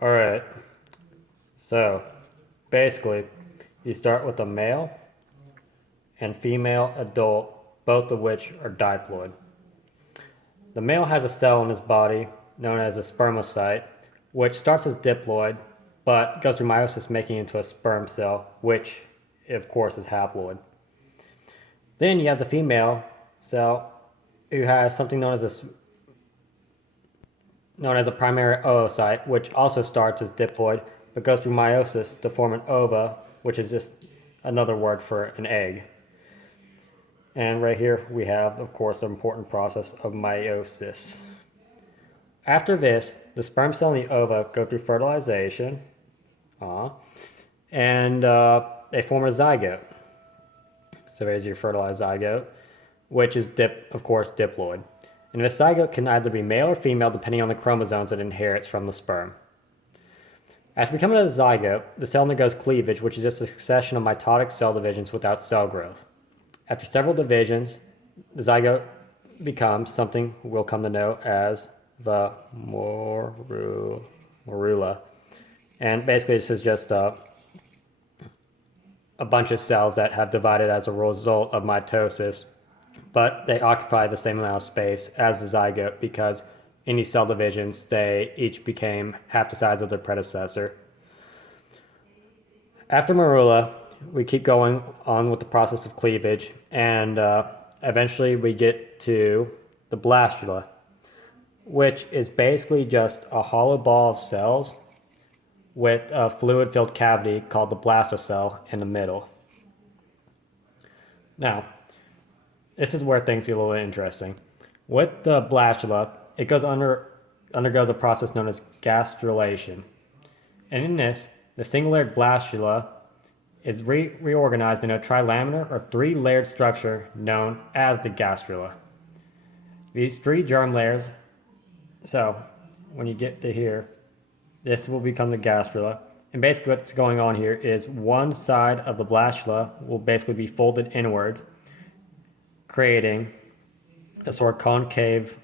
All right. So basically, you start with a male and female adult, both of which are diploid. The male has a cell in his body known as a spermocyte, which starts as diploid, but goes through meiosis, making it into a sperm cell, which, of course, is haploid. Then you have the female cell, who has something known as a primary oocyte, which also starts as diploid, but goes through meiosis to form an ova, which is just another word for an egg. And right here we have, of course, the important process of meiosis. After this, the sperm cell and the ova go through fertilization, and they form a zygote. So there's your fertilized zygote, which is, of course, diploid. And the zygote can either be male or female depending on the chromosomes it inherits from the sperm. After becoming a zygote, the cell undergoes cleavage, which is just a succession of mitotic cell divisions without cell growth. After several divisions, the zygote becomes something we'll come to know as the morula. And basically this is just a bunch of cells that have divided as a result of mitosis, but they occupy the same amount of space as the zygote because in these cell divisions, they each became half the size of their predecessor. After morula, we keep going on with the process of cleavage, and eventually we get to the blastula, which is basically just a hollow ball of cells with a fluid-filled cavity called the blastocell in the middle. Now, this is where things get a little interesting. With the blastula, it undergoes a process known as gastrulation. And in this, the single-layered blastula is reorganized in a trilaminar or three-layered structure known as the gastrula. These three germ layers, so when you get to here, this will become the gastrula. And basically what's going on here is one side of the blastula will basically be folded inwards, creating a sort of concave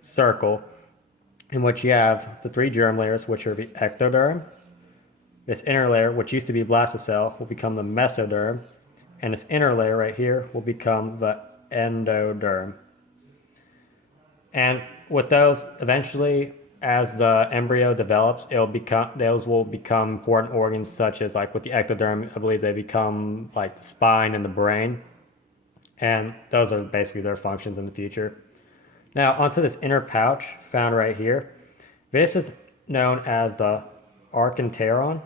circle in which you have the three germ layers, which are the ectoderm. This inner layer, which used to be blastocell, will become the mesoderm, and this inner layer right here will become the endoderm. And with those, eventually, as the embryo develops, those will become important organs, such as like with the ectoderm, I believe they become like the spine and the brain, and those are basically their functions in the future. Now onto this inner pouch found right here. This is known as the archenteron.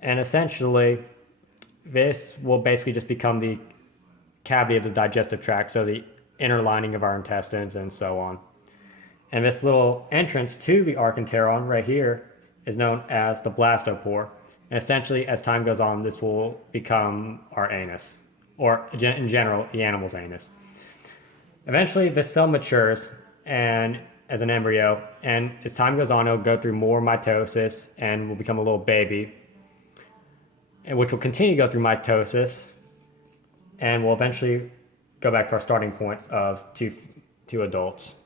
And essentially, this will basically just become the cavity of the digestive tract, so the inner lining of our intestines and so on. And this little entrance to the archenteron right here is known as the blastopore. And essentially, as time goes on, this will become our anus, or in general, the animal's anus. Eventually, this cell matures and as an embryo, and as time goes on, it'll go through more mitosis and will become a little baby, which will continue to go through mitosis, and will eventually go back to our starting point of two adults.